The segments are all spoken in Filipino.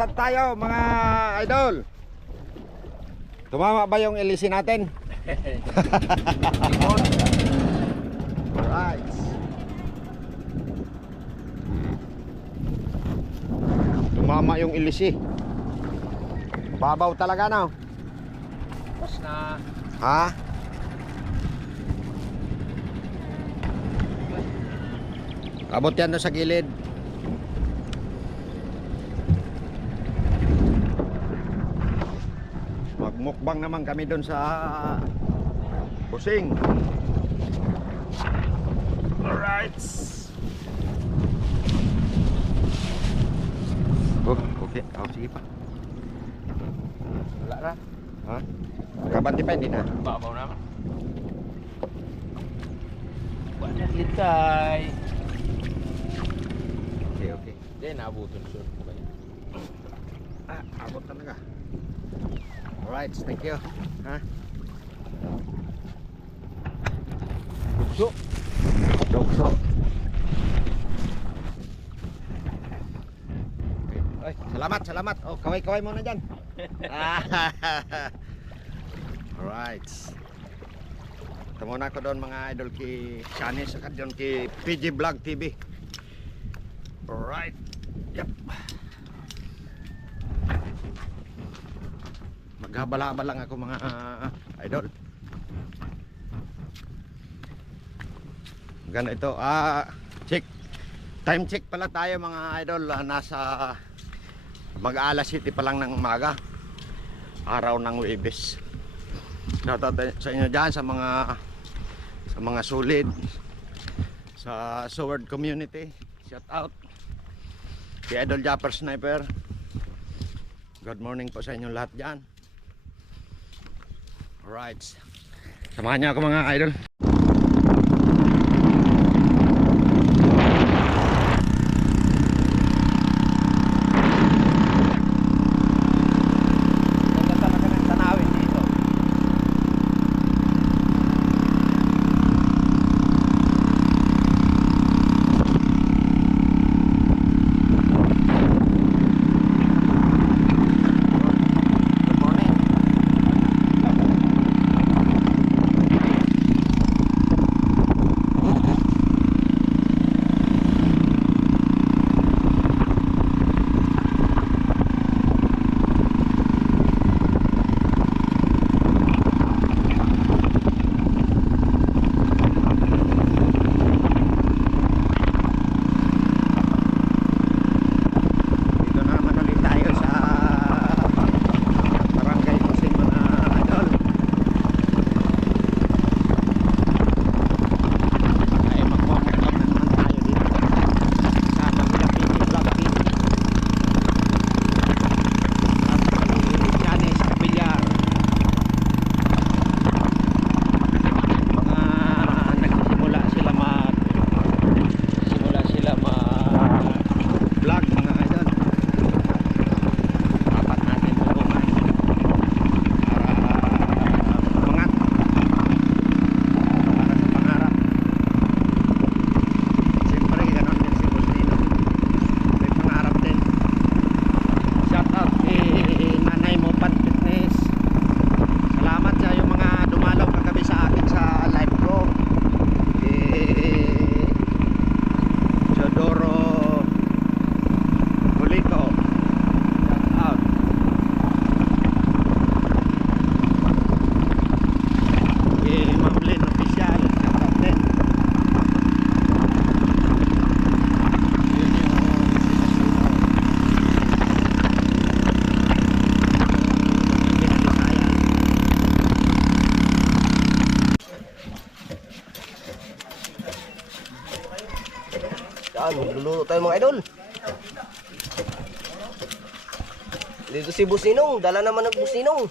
saan tayo mga idol? Tumama ba yung LC natin? Alright. Tumama yung LC. Babaw talaga na. Tapos na. Ha? Abot yan doon sa gilid. Magmukbang naman kami doon sa Busing. Alright. Oh, okay. Oh, sige pa. Wala na. Ha? Kabanti pa hindi na. Babaw naman. Wala litay. Okay, okay. Hindi, naabutin sure po kayo. Ah, abot talaga. Alright, thank you. Ha? Dugso. Dogso. Ay, salamat, salamat. Oh, kaway-kaway muna dyan. Alright. Ito muna ako doon mga idol kay Shani, saka doon kay PG Vlog TV. Alright. Yep. Maghabala-habal lang ako mga idol. Gano ito. Check. Time check pala tayo mga idol. Nasa mag-alas 7 pa lang ng umaga. Araw ng Huwebes. Shoutout sa inyo dyan sa mga solid sa Sword community. Shout out kay Idol Japper Sniper. Good morning po sa inyo lahat dyan. Alright, samahan niyo ako mga idol. Magluluto tayo mga idol. Dito si Businong, dala naman ng Businong.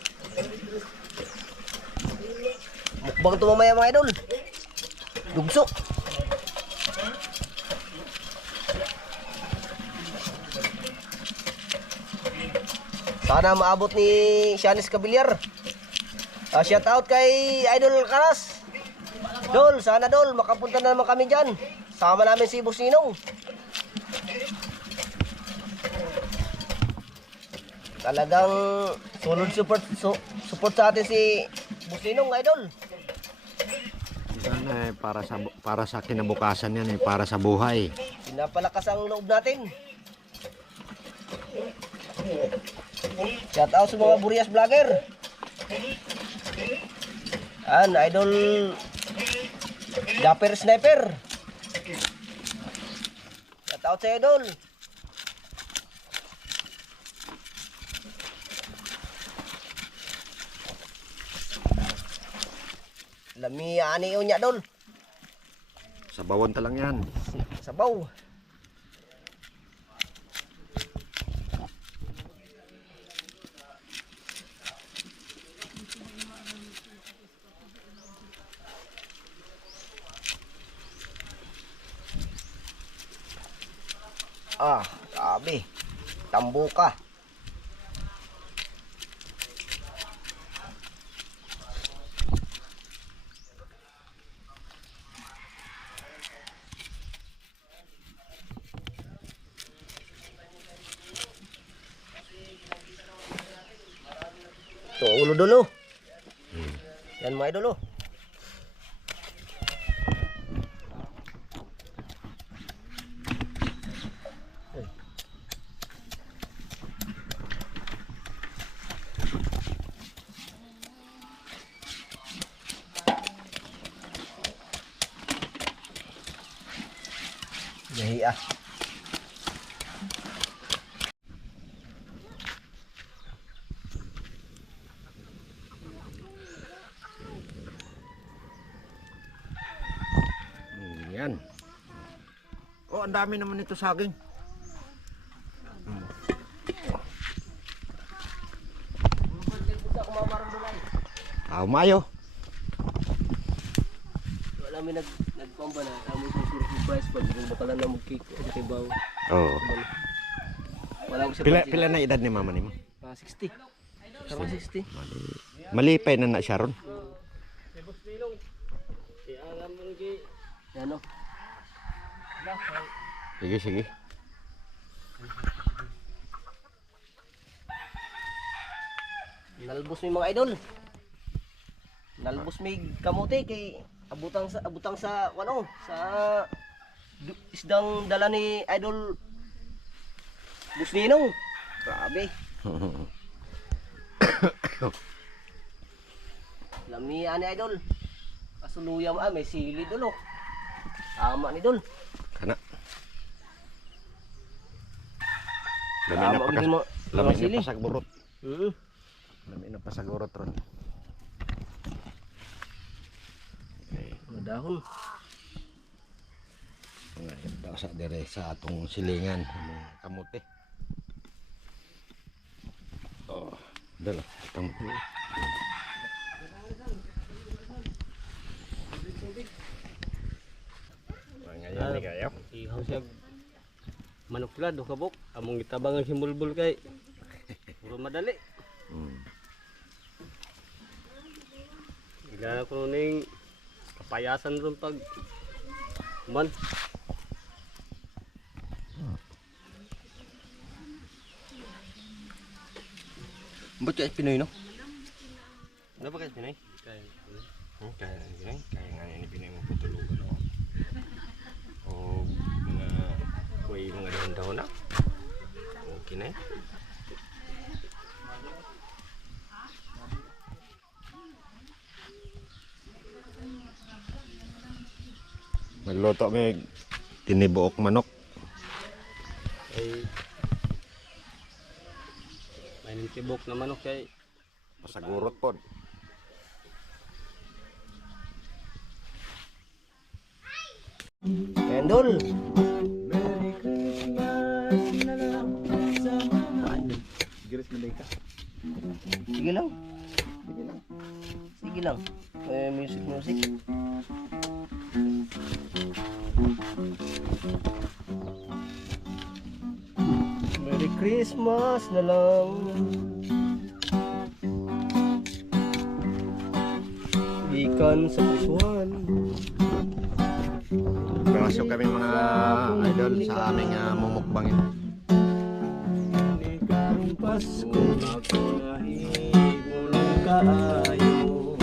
Mukbang ito mamaya mga idol. Dugso. Sana maabot ni Shanis Cabillar. Shout out kay Idol Karas. Dol, sana Dol, makapunta na naman kami dyan. Sama namin si Businong. Talagang solid support sa atin si Businong, idol. Sana para sa kinabukasan yan para sa buhay. Pinapalakas ang loob natin. Shout out sa mga Burias vlogger. Idol Dapper Sniper. Shout out sa idol. Lami ani unya dol. Sa bawon talang yan. Sabaw. Sabi. Tambuka. Ito, ulo dulu. Yan mga idol. Yahi ah. Yan. Oh, ang dami naman ito saging. Mayo. Wala may nagpamba na kami sa surprise pag bakalan na mag-cake sa tibaw. Oh. Wala ko sa Pila na edad ni mama nimo? 60. Sarang 60. Malipay na siya ron. Ano? Sige. Nalbos mi mga idol. Nalbos mi kamote kay abutang sa ano sa isdang dala ni idol Busninong. Grabe. Lami ani idol. Asuluya may sili dolo. Ama ni dol. Kana. Lami na pasagburot. Lami na pasagburot ron. Okay. Dahon. Ngayon daw sa dire sa atong silingan mga kamote. Oh, dala kamote. Ngayon ni kayo. Ihaw siya manok pula do kabok among gitabangan si bulbul kay puro madali. Ila ko ning kapayasan ron pag man. Ba't kaya Pinoy no? Ano ba kay Pinoy? Kaya nga ini Pinoy mo putulugan o. O mga daw na. Okay na eh. Magluto may tinibuok manok. Ay may nintibok na manok kay Pasagurot pod. Pendol. Sige lang. Sige lang. Music. Merry Christmas na lang. Ikan sa pusuan. Pasok kami mga idol sa aming mumukbangin. Pasko nagpahimulong kaayo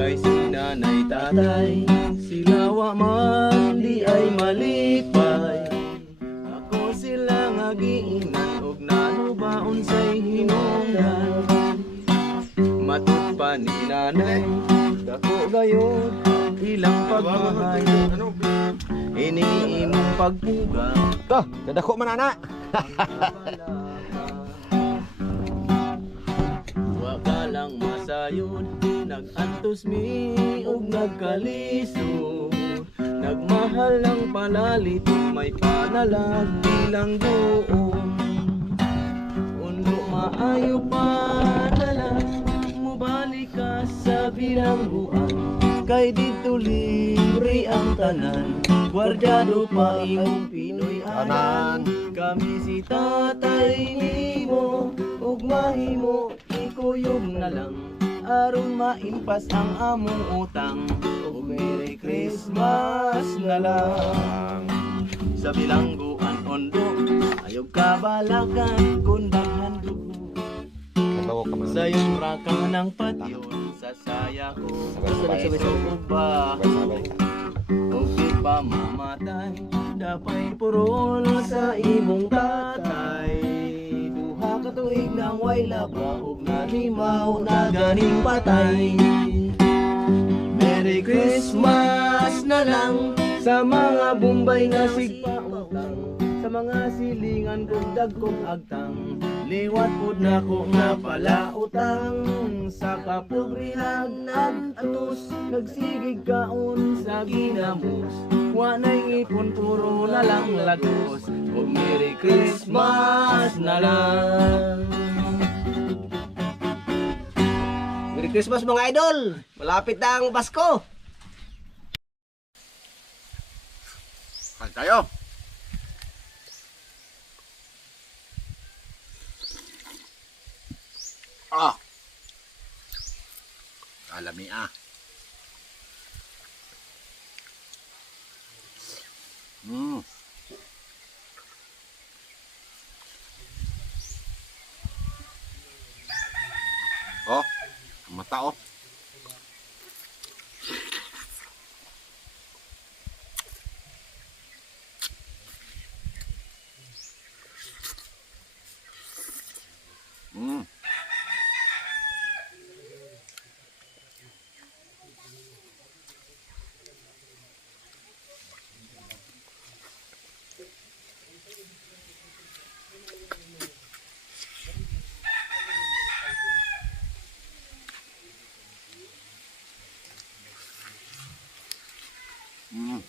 kay si nanay tatay sila wa man di ay malipay ako sila nga giingnan og nanubaon say hinungdan matut pa ni nanay dako gayon ilang pagmahal ini imong pagpuga To, nadako man ana. wa ka lang masayod nagantos mi og nagkaliso nagmahal ng palalit may panalag bilang doon undo maayo pa nalang mubalik ka sa bilangguan kay dito libre ang tanan guardado pa imong Pinoy anan kami si tatay nimo ug mahimo ikuyog na lang aron maimpas ang among utang ug Merry Christmas na lang sa bilangguan ondo ayog kabalakan kun daghan dugo Katawo ka man. sa iyong raka ng patyon sa saya ko Sabay-sabay. sa ug bahay Sabay-sabay. o di pa mamatay dapay purol sa imong tatay duha ka tuig nang way labra ug nalimaw na ganing patay Merry Christmas na lang sa mga Bombay na sigpautang sa mga silingan kong dagkong agtang liwat pud nako nga palautang sa kapobrehang nag-atos nagsigig kaon sa ginamos wa nay ngipon puro na lang lagos ug Merry Christmas na lang. Merry Christmas mga idol! Malapit na ang Pasko! Kain tayo. Ah. Alami ah. Mm. Oh, ang mata oh. Mm. Mm.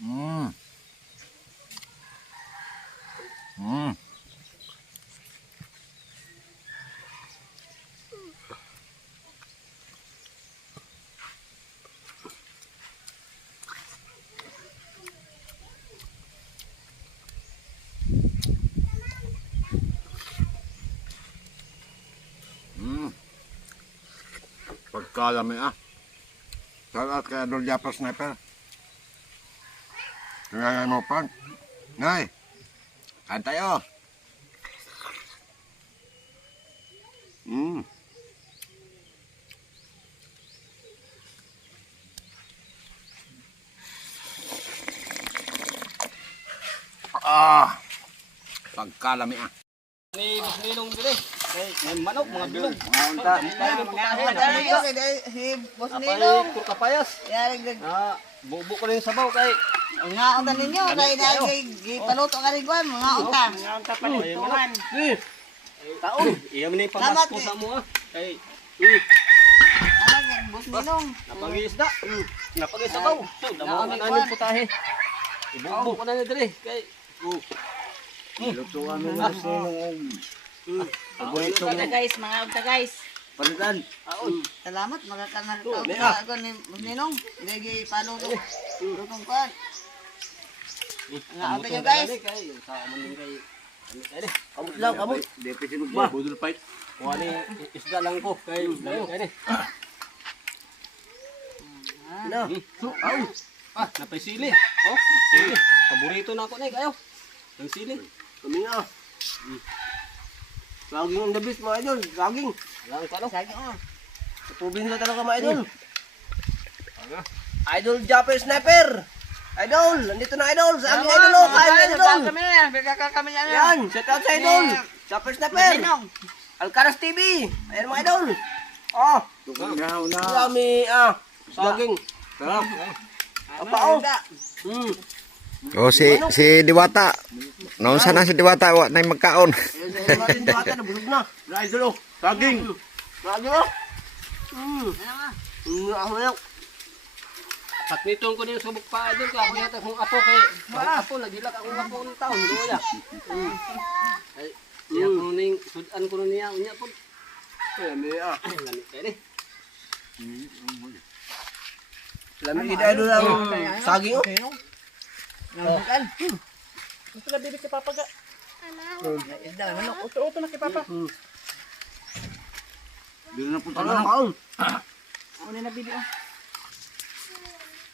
Mm. Mm. Mm. Pagkalami ah. Shout out kay Adol Japper Sniper. Kaya mo pan. Ngay. Kain tayo. Mm. Ah. Pagkalami ah. Ni Boss Ninong dire. Kay may manok, mga bilog. Mga unta. Si Boss Apay Ninong. ko kapayas. Yarag Bubo ko rin sabaw kay. nga unta ninyo kay dahil gipaluto ka rin kuan mga unta. Taon. Iya man ni Salamat, pamasko sa mo ah. Kay Ano yan, Boss Ninong? napangisda. Napangisabaw. So, damo ka na ng putahe. Ibubo ko na ni dire kay. Lutuan mo na sinong paborito mo. Unta guys, mga unta guys. Palitan. Salamat magakanal ka ako ni Boss Ninong. Dagi paluto. Lutong kuan. Nga unta nyo guys. Kay sa aman kay. Kamot lang, kamot. Depe sinug ba? Budol fight. Kuha ni isda lang ko kay kay. Na. Napay sili. Oh, sili. Paborito na ako na kayo. Ang sili. Kami na. Saging ang dabis mga idol. Saging. Lang ka no. Sige oh. Probinsya talaga mga idol. Idol Japper Sniper. Idol, nandito na idol. Sa aming idol oh. Kain na idol. Kami na, kami na. Yan, shout out sa idol. Japper Boss Sniper. Ninong. Alcaraz TV. Ayan mga idol. Oh. Dami saging. Sarap. Apa oh. O si Diwata. Noon sana si Diwata wa na magkaon. Ayun sa mga rin bata na busog na. Na idol oh. Saging. Saging oh. Ako na yun. Patnitong ko din subok pa doon ka. Ako yata kung apo kay. Apo nagilak akong apo ng taon. Luya. Ay, iya ko ning sudan ko niya. Unya po. Lami Lami kay ni. Lami idol ang saging oh. Namakan. Gusto na bibig kay Papa ga. Isda manok. Uto na kay Papa. Dito na punta na kaon. Ano na bibi oh.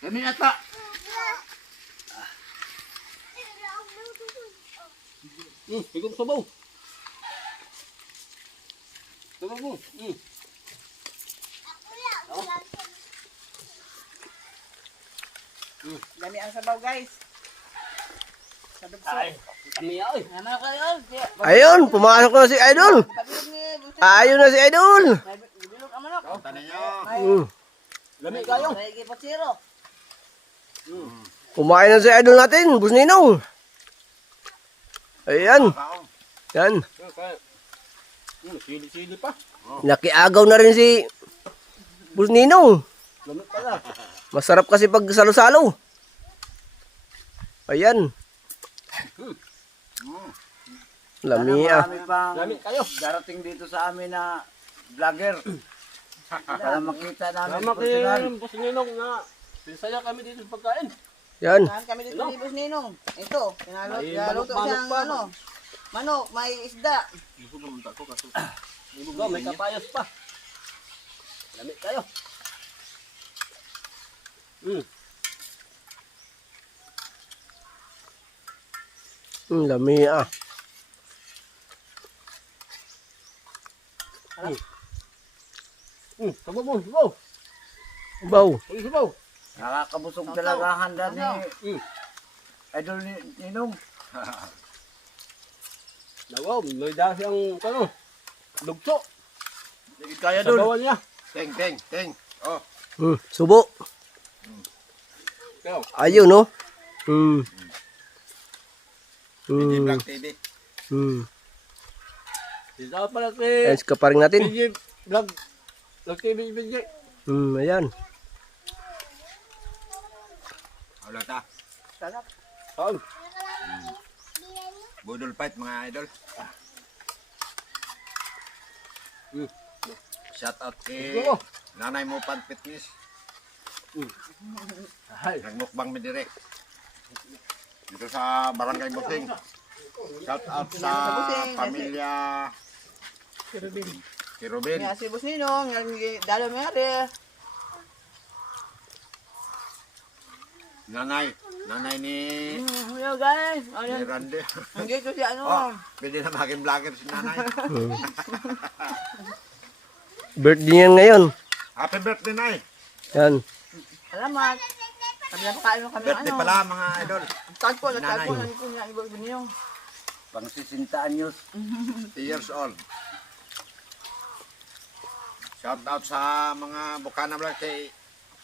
Kami ata. Bigong sabaw. Sabaw mo. Dami ang sabaw guys. Sadugso. Kami ay. Ano kayo? Ayun, pumasok na si idol. Pabilog ni Boss Ayun na si idol. Bilog ang manok. Lami kayo. May gipotsiro. Kumain na si idol natin, Boss Ninong. Ayan. Yan. Sili-sili pa. Nakiagaw na rin si Boss Ninong. Lami pala. Masarap kasi pag salo-salo. Ayan. Lami Lami kayo. Darating dito sa amin na vlogger para makita namin Lama personal. kayo. Boss Ninong na. Pinsaya kami dito sa pagkain. Yan. Saan kami dito ni Boss Ninong? Ito, May pinaluto manok siyang pa. ano. Manok, may isda. Ibugaw, may kapayos pa. Lami kayo. Lami Sabaw mo, sabaw. Baw. Uy, sabaw. Nakakabusog talaga ang handa ni Idol Ninong. Dawaw, may dahil siyang ano, lugso. Hindi kaya dun. Sabawan niya. Teng. Oh, Subo. Kayo. Ayun no. PG Vlog TV. Dito pala si Ayan si kaparing natin. PG Vlog. Vlog TV, PG. Ayan. Wala ta. Saan? Budol fight mga idol. Shout out kay Go. Nanay mo Pan Fitness. Ay. Nagmukbang mi direct. Dito sa Barangay Busing. Shout out sa pamilya si Ruben. Nga si Boss Ninong, dalo mo yari. Nanay ni Hello guys. ni Ayun. Randy. Ang gito si ano. Oh, pwede na maging vlogger si nanay. Birthday niya ngayon. Happy birthday, Nay. Yan. Salamat. Kami na pakain mo kami Birthday ano. pala mga idol. Tagpo Nanay. na dito niya ni Boss Ninong. Pang 60 anyos. years old. Shout out sa mga Bukana Vlog kay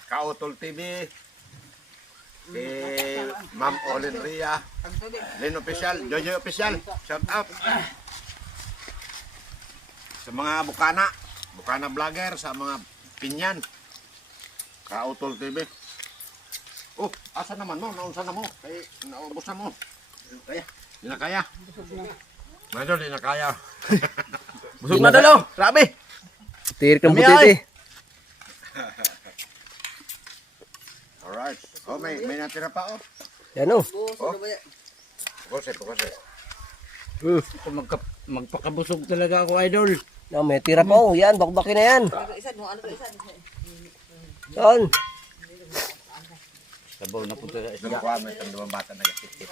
Kautol TV, kay Ma'am Olin Ria, Lin Official, Jojo Official, shout out. Sa mga Bukana Vlogger, sa mga Pinyan, Kautol TV. Oh, asa naman mo? Naunsa na mo? Kay naubos na mo. Kaya, di na kaya. Medyo di na kaya. Busog na dalo. Grabe. Tirik ng Kami butiti. Alright. Oh, may natira pa oh. Yan o. Pukose. Kung magpakabusog talaga ako, idol. Yan, may tira pa o. Yan, bakbakin na yan. Yan. Sabaw na po talaga. Nakuha mo itong lumang bata na gasit.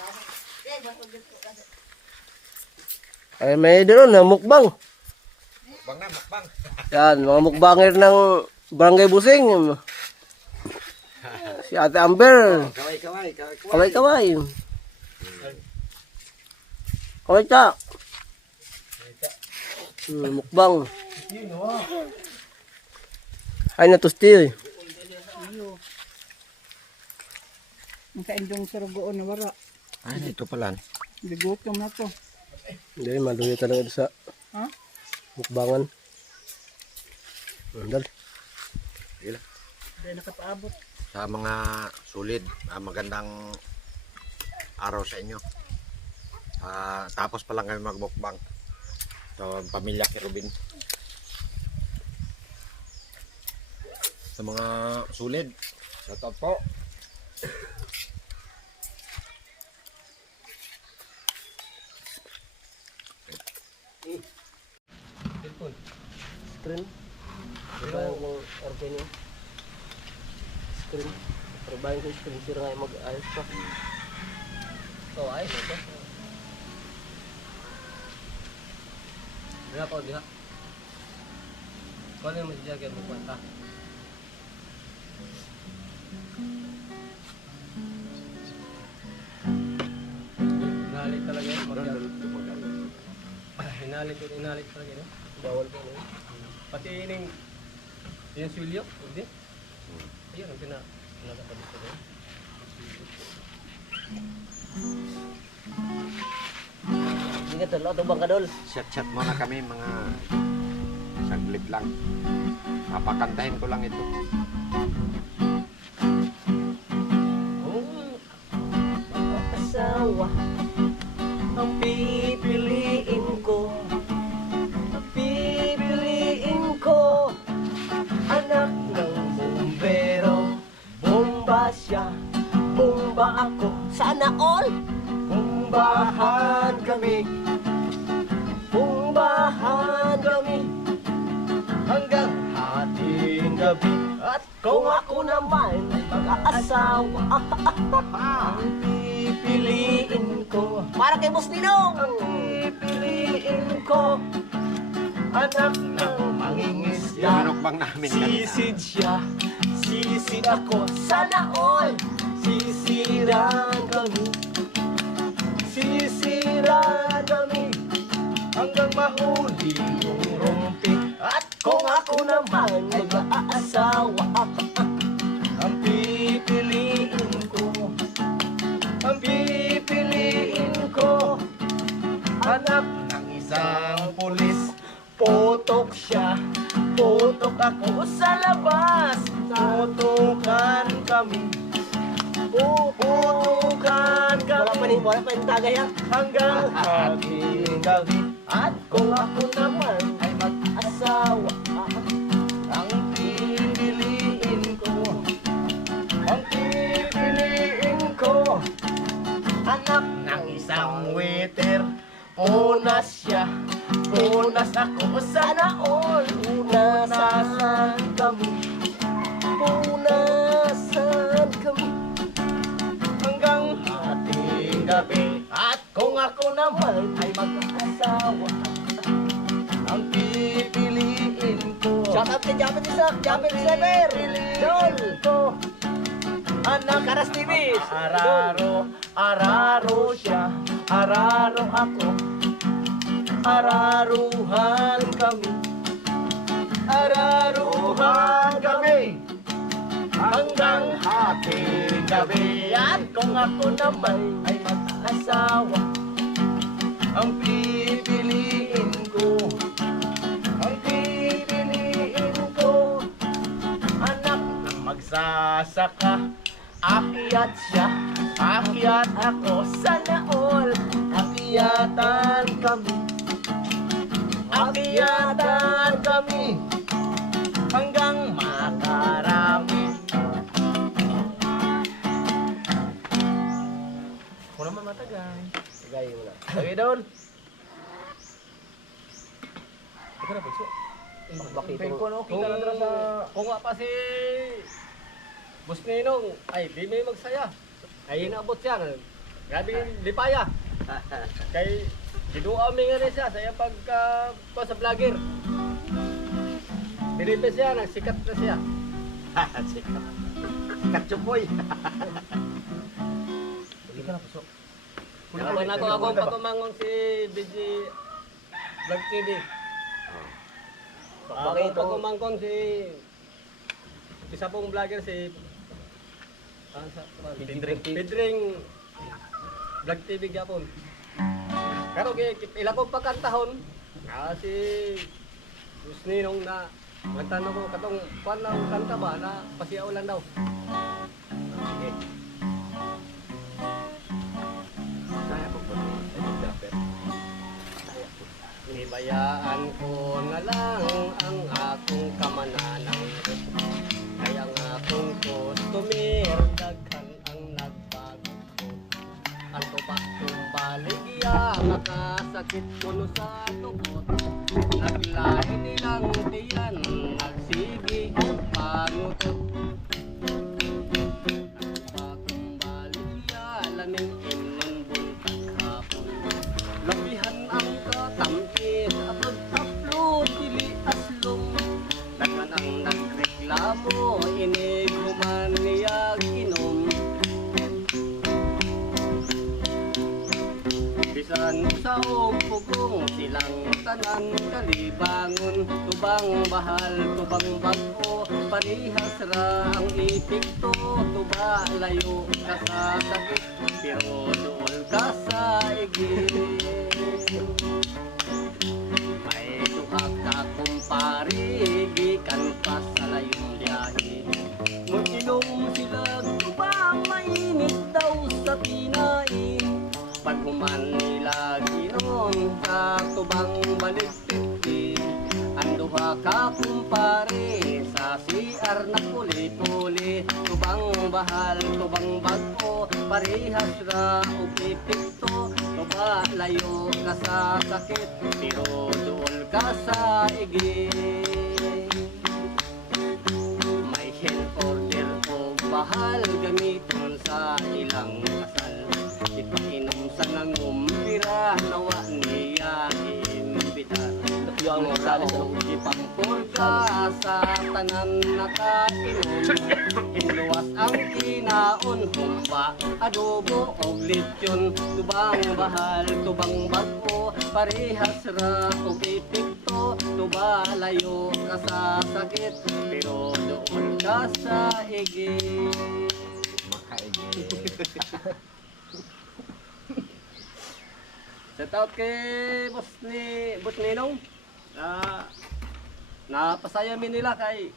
Ay, may doon na mukbang. Mukbang na, mukbang. Yan, mga mukbanger ng Barangay Busing. Si Ate Amber. Kaway. Kaway. Kaway ka. Mukbang. Ay, natusti. Ang kaindong surugoon na wala. Ay, ito pala. Bigutom na to. Hindi, maluwi talaga sa Ha? mukbangan. Andal. Hindi nakapaabot. Sa mga sulid, magandang araw sa inyo. Tapos pa lang kami magmukbang. So, pamilya Kirubin. Sa mga sulid, shout out po. Screen. Diba yung organ niya? Screen. Trabahin ko yung screen. Sira nga yung mag-ayos pa. Oh, ayos ito. Diha po, diha. Kung ano yung masijagyan mo kwenta? Hinalit talaga yun. Hinalit talaga yun. Bawal po. Pati yung silyo, hindi? Ayun, ang pinakapagod ko doon. Hindi ka talo. Tubang ka dol. Chat muna kami mga saglit lang. Papakantahin ko lang ito. Asawa ang pipiliin ko. Pipiliin ko. Anak ng bumbero. Bomba siya, bomba ako. Sana all bombahan kami. Bombahan kami hanggang hating gabi. At kung ako naman ay mag-aasawa, ang pipiliin ko. Para kay Boss Ninong! Ang pipiliin ko. Anak ng mangingisda. Mukbang namin kanina. Sisid siya, sisid ako. Sana all sisiran kami. Sisiran kami hanggang mahuli yung rumpi. At kung ako naman ay mag-aasawa, ang pipiliin ko. Ang pipiliin ko. Anak ng isang pulis. Putok siya, putok ako sa labas. Putukan kami. Putukan kami. Wala pa yung tagay ha. Hanggang hating gabi. At kung ako naman ay mag-asawa, ang pipiliin ko. Ang pipiliin ko. Anak ng isang waiter. Punas siya, punas ako. Sana all punasan kami. Punasan kami hanggang hating gabi. At kung ako naman ay mag-asawa, ang pipiliin ko. Shout out kay Japet Isak, Japet Sever, Dol ko. Anak Karas TV. Araro, araro siya, araro ako. Araruhan kami, araruhan kami hanggang hating gabi. At kung ako naman ay mag-asawa, ang pipiliin ko, anak na magsasaka. Akyat siya, akyat ako, sana all akyatan kami. Akyatan kami hanggang makarami. Ako naman matagay. Tagay mo na. Tagay doon. Ito na, Pagso. Bakit Kung ano, kita na tara sa... Kung nga pa si Boss Ninong, ay di may magsaya. Ay inaabot siya. Grabe lipaya. Kay giduaw mi nga rin siya sa iyang pagka sa vlogger. Dinito siya, nagsikat na siya. Sikat. Sikat chupoy. Hindi ka na, Pagso. Naman ako akong patumangon si BG Vlog TV. Ako pagumangkon si isa pong vlogger si Pedring Vlog TV Japon. Pero ilang kong pagkantahon si Boss Ninong na nagtanong ko katong kuan lang kanta ba na pasiyaw lang daw. Sige. Inibayaan ko na lang ang akong kamananang, kaya ang akong customer daghan ang nagbago ko. Ang tubak kong baligya, makasakit ko no sa tugot. Naglahi nilang tiyan, nagsigi ang pangutot. Ang tubak kong baligya, laming inon buntag hapon. Lapihan ang katamkit, upload, dili aslong. Daghan ang nagreklamo, inig human niyag inom. Bisan sa pugong silang tanan kalibangon. Tubang bahal, tubang bago, parihas ra ang ipikto. Tuba layo ka sa sakit, pero dool ka sa igit. May duhak ka kumpari, gikan pa sa layong biyahe. Mag-inom sila, tubang mainit daw sa tinain. Pag human nila ginom sa tubang baligpiti, ang duha ka kumpare sa CR na puli-puli. Tubang bahal, tubang bago, parehas ra og ipikto. Tuba layo ka sa sakit, pero dool ka sa igit. May hand order o bahal gamiton sa ilang kasal. Ipainom sa nangumpira, nawa niya iimbitar. Yung raw ipangpurga sa tanan nakainom. Hinluwas ang kinaon, humba, adobo o lechon. Tubang bahal, tubang bago, parehas ra o ipikto. Tuba layo ka sa sakit, pero doon ka sa igit. Shout out kay Boss Ninong. Napasayamin nila kay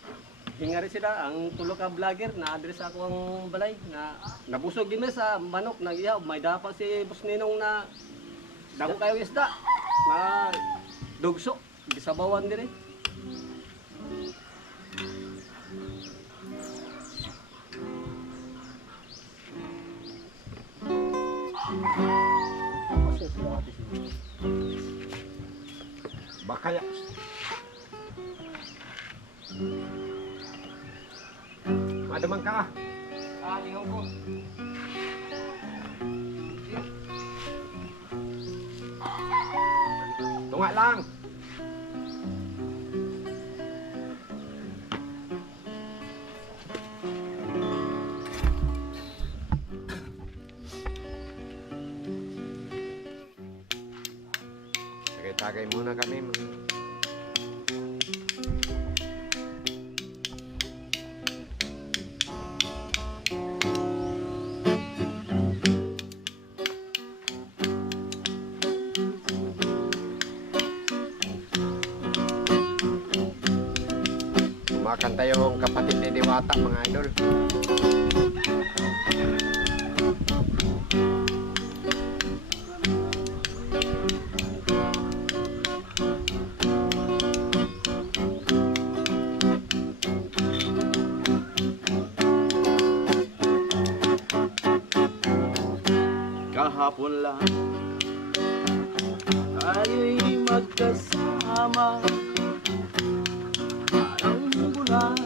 hingari sila ang tulo ka vlogger na address ako ang balay na nabusog din sa manok nagiyaw. May dapat si Boss Ninong na dako kayo isda na dugso gisabawan din eh. Bakaya. Madamang ka. Lingaw ko. Tunga lang. Tagay muna kami. Kumakanta yung kapatid ni Diwata, mga idol. Kahapon lang tayo'y magkasama, parang bulan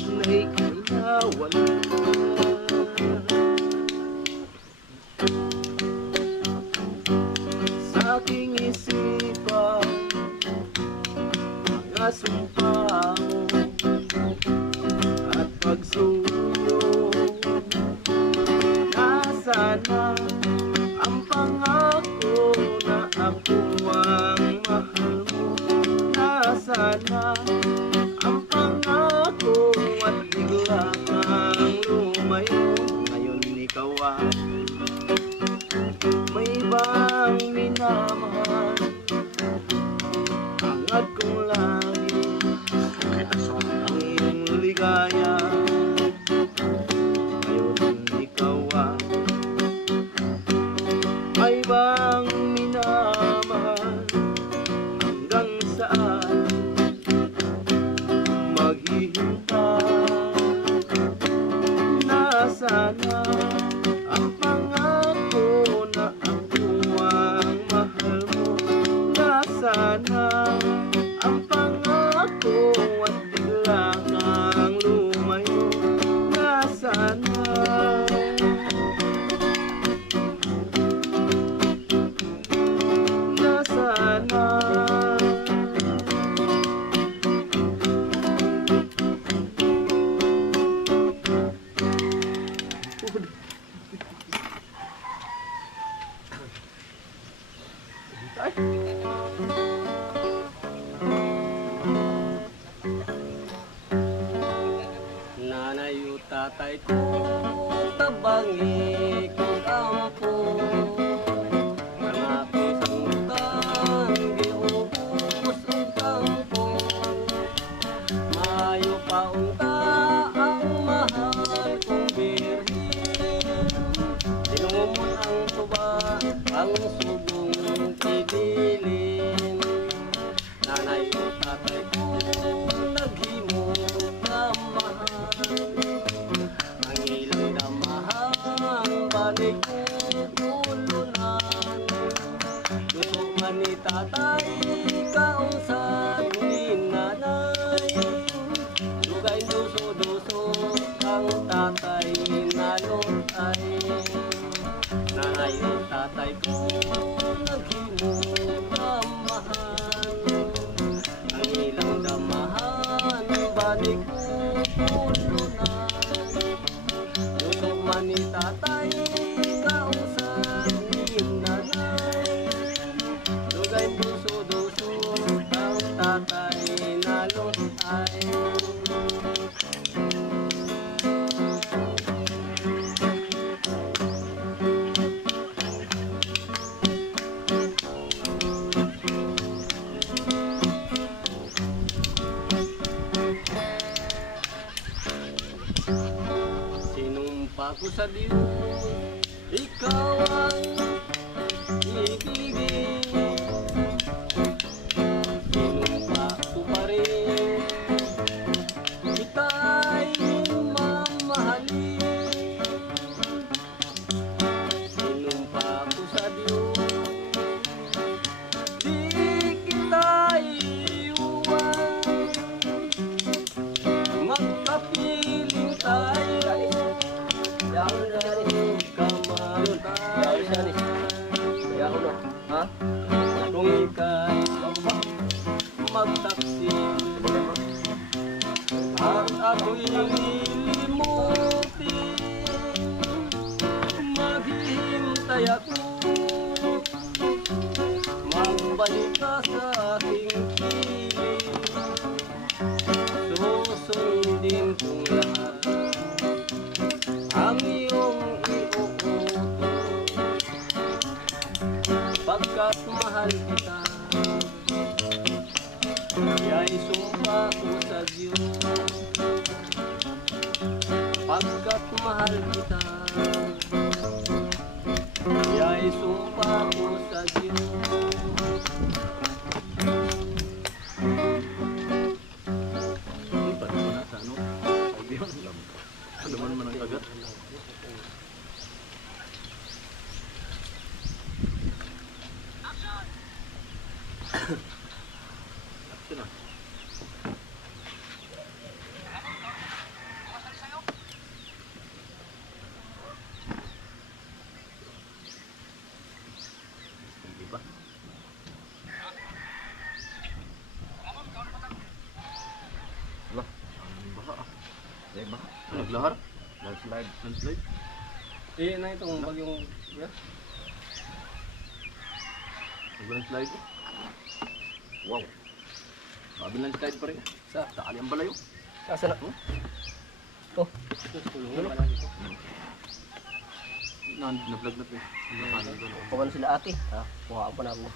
na ika'y nawala. Sa aking isipan mga sumpa mo at pagsuyo. Nasana ang pangako na ako ang mahal mo. Nasana ang pangako at bigla kang lumayo. Ngayon ikaw may ibang minamahal. Hangad kong lagi ang iyong ligaya. May bang minamahal, hanggang saan maghihintay? Nasana ang pangako na ako ang mahal mo. Nasana ang pangako at bigla kang lumayo. Nasana Nanay o tatay ko, tabangi kong kampo. Mga pisangutan, giubos ang kampo. Mayo paunta ang mahal kong birhen. Sinumon ang tuba, ang subong kidilin. Nanay o tatay ko, naghimong kamahal. Ang ilang damahan, balik ko ulunan. Gusto man ni tatay, kausap ni nanay. Lugay duso-duso, ang tatay nalutay. Nanay o tatay ko, naghimong kamahal. Ang ilang damahan, balik ko ulunan. Gusto man ni tatay, kausap ni nanay. Lugay duso-duso, ang tatay nalutay. Sinumpa ko sa Diyos, ikaw ang ibigin. Sinumpa ko pa rin, kita'y mamahalin. Sinumpa ko sa Diyos, di kita iiwan. Magkapiling tayo, kamatayan. Ha? Kung ika'y magtaksil at ako'y lilimutin, maghihintay ako, Sapagkat mahal kita, ya'y sumpa ko sa Diyos. Sapagkat mahal kita, ya'y sumpa ko sa Diyos. Hindi pa naman nasa ano. Hindi man alam. Ano man ang kagat. Action na. Hindi ba? Wala. Baha ah. Di ba? Naglahar? Landslide. Landslide? Eh, na itong bagyong... Nag-landslide? Wow. Sabi landslide pa rin. Sa? Takali ang balayo. Asa na? Tulungan pa natin ito. Na-vlog na ito eh. Nakanan ko. Paano sila ate? Ha? Kuha pa na ako.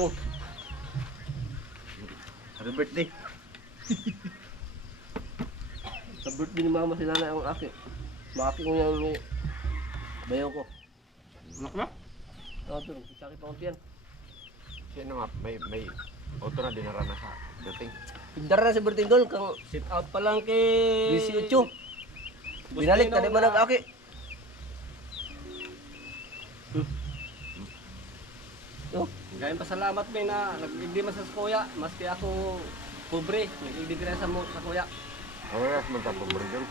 Oh, Happy birthday. Sa birthday ni mama sila na ang aki. Maki ko yung bayaw ko. Anak na? Ito, sakit pa yan. Sino nga, may auto na dinara na sa dating. Pagdara na sa birthday doon, kang sit out pa lang kay... 18. Binalik, tadi man nag-aki. Yo, Gayang pasalamat may na nag-igdi man sa kuya. Maski ako pobre, nag-igdi rin sa kuya. Oras man sa pabridol.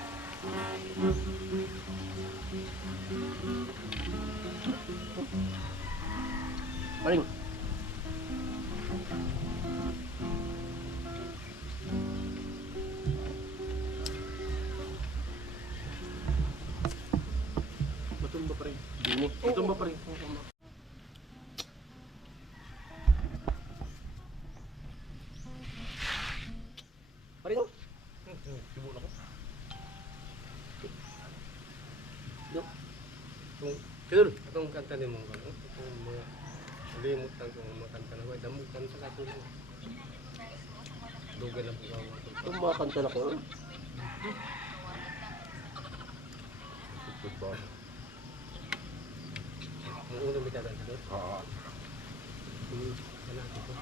paling. Matumba pa rin. Dini. Matumba pa rin. Paling. Sibo na ko. Kailan? Itong kanta ni mo, ano? Itong mga limot lang kung mga kanta na ko. Damutan sa katulong. Dugan lang po ako. Itong mga kanta na ko. Football. Ang unang may kakanta doon. Oo. Ano ito?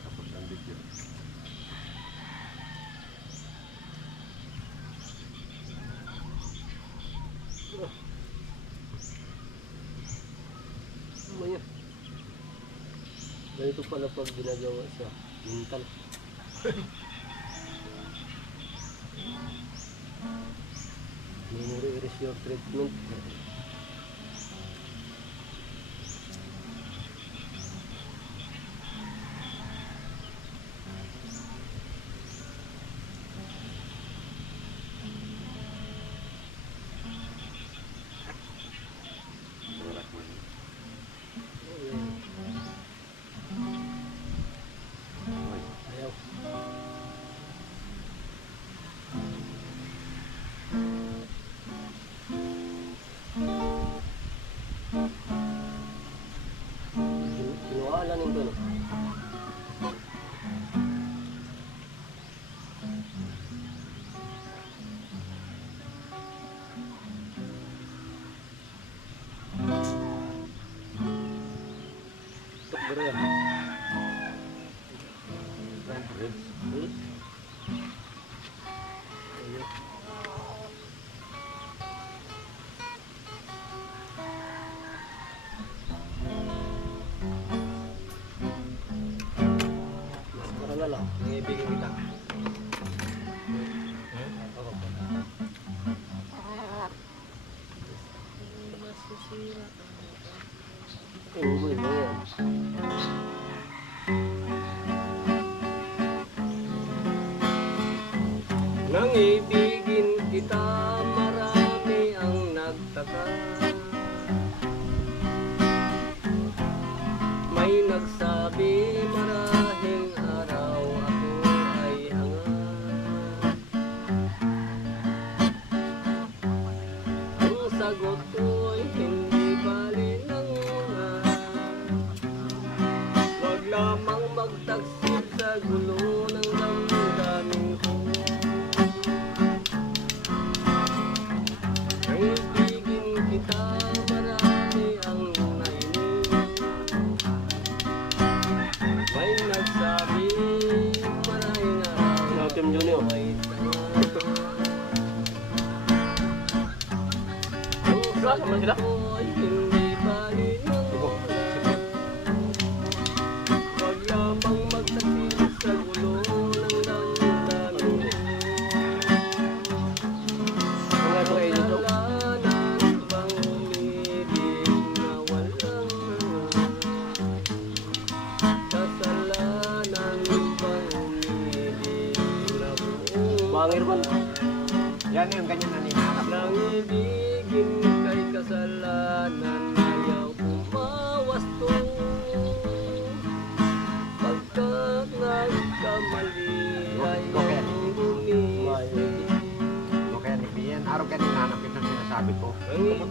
Tapos ang video. Ano yun? Ganito pala pag ginagawa siya. Mental. Memory erasure treatment. Oras man. Ayaw. Kinuha lang nito. No? Tok bro yan. Maskara na lang. Ibigin kita. Uy, ba yan? Nang ibigin kita, marami ang nagtaka. May nagsabi, marahing araw ako ay John Junior. Saan naman sila? Paglabang magtasin sa gulo ng damdamin Mga ito kayo dito. Kasalanan bang umibig na walang kasalanan bang umibig na buong Bangir man. Yan yung ganyan na hinahanap. nang ibigin kay kasalanan ayaw umawas to pagkat nagkamali ayaw gumising O kaya ni Bian, araw kaya hinahanap ito sinasabi ko.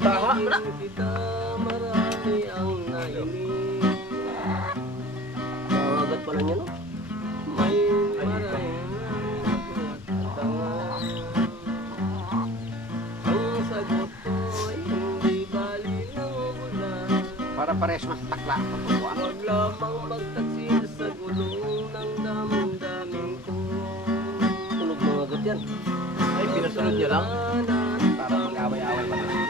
ang kita marami ang nainig Nangangagat pala niya, no? may marami tangan ang sagot ko'y hindi bali ng bulan Para pares mas takla. Pagkukuha. Huwag lamang magtaksil sa gulo ng damdamin ko. Tunog mga agat yan. Ay, pinasunod niya lang? Para mag-away-away pa naman.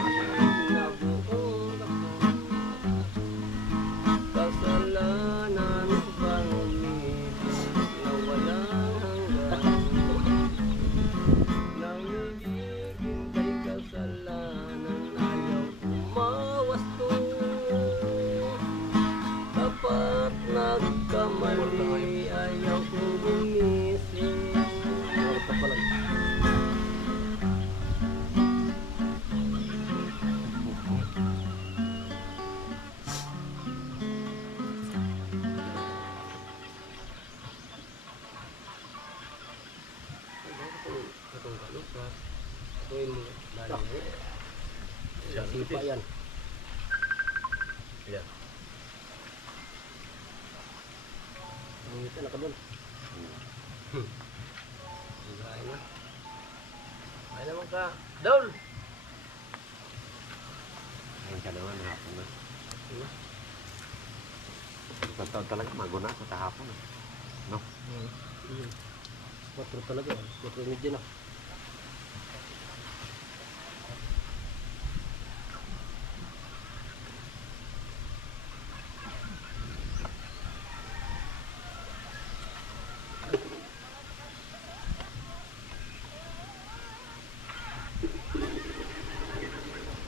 Kasalanan bang umibig na walang hanggan? Nang ibigin kay kasalanan ayaw umawas to. Kapag nagkamali ayaw kong gumising. Ito pala. Sipa yan. Ang ito na ka doon. Ay naman ka. Dol! Ayun ka naman, hapon na. Totoo talaga, maguna sa kahapon. No? Matro talaga. Matro medyo na.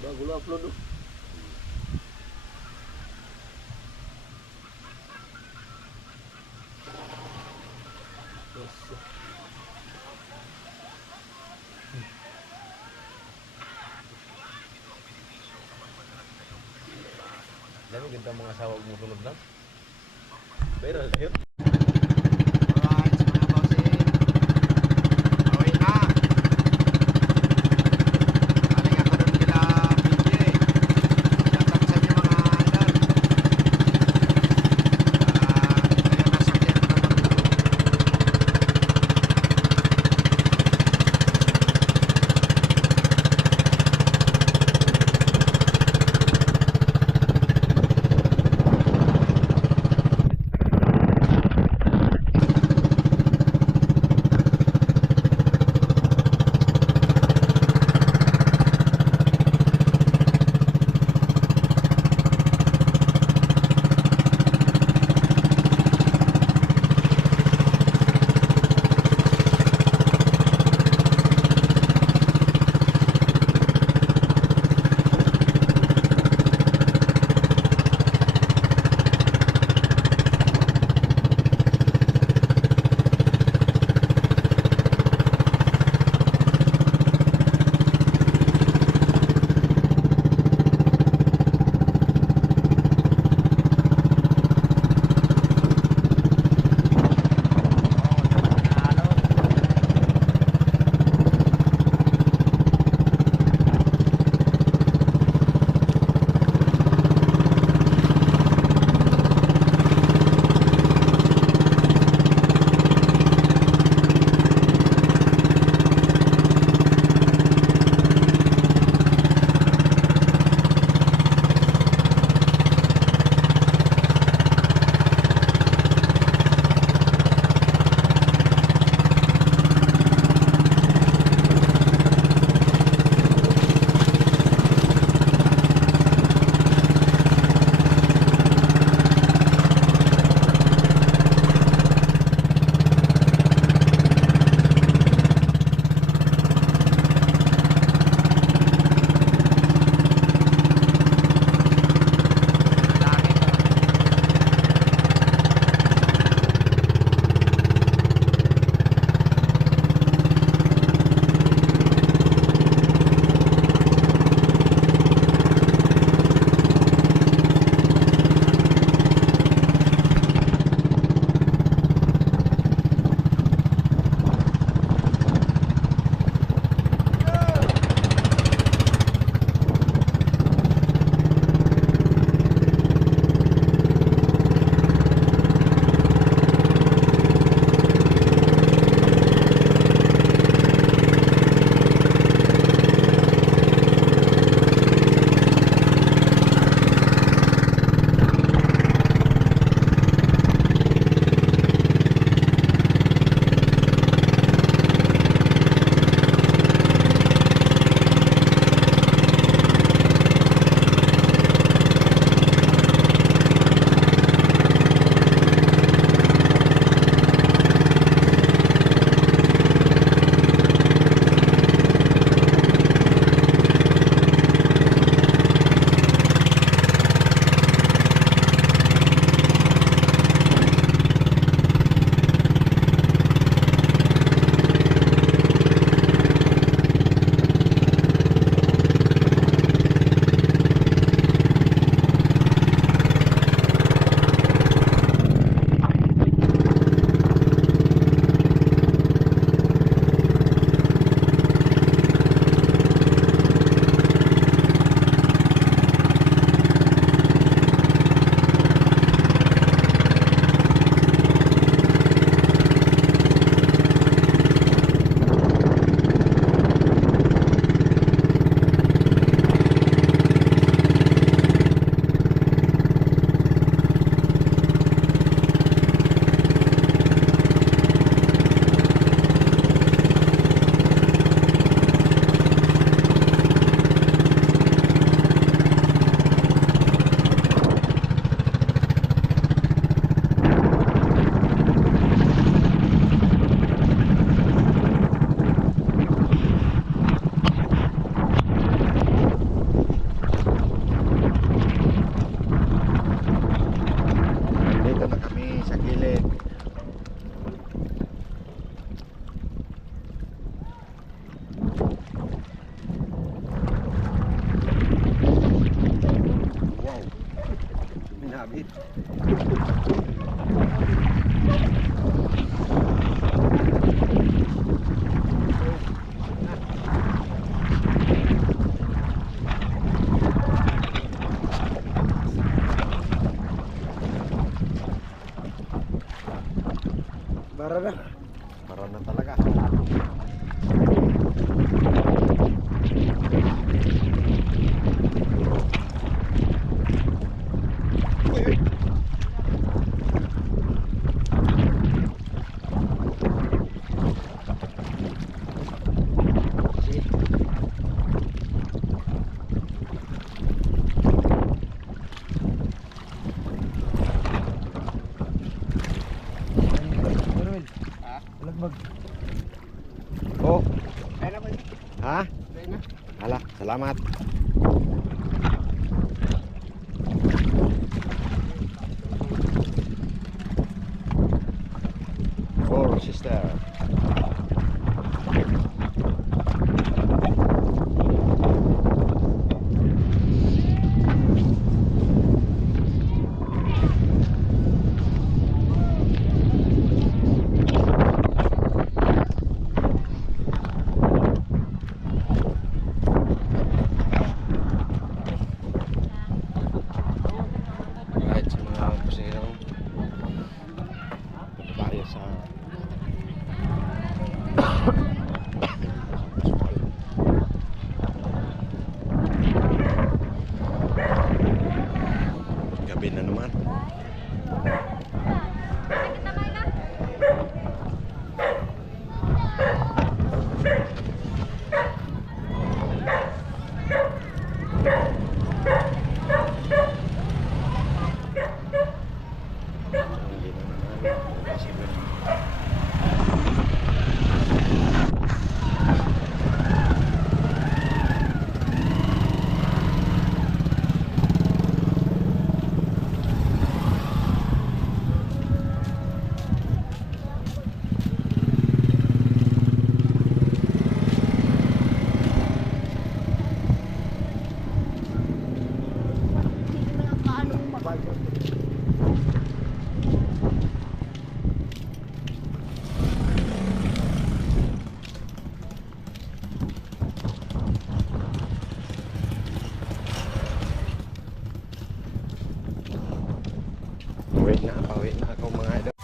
Bago lo upload oh. Yes. Dami ganda mga asawa mo sunod lang. Pero yun. Alright, mga bossing. Away na. Aling ako doon kila PJ. Shoutout sa inyo mga idol. Ayun, nasakyan ko naman. Nandito na kami sa gilid. Wow. Minabit. Bara na. Para na talaga. Uy, uy. Oh. Ha? Hala, salamat. Oh, sister. Kahit sa mga kusinong tayo sa gabi na naman. Pauwi na ako mga idol.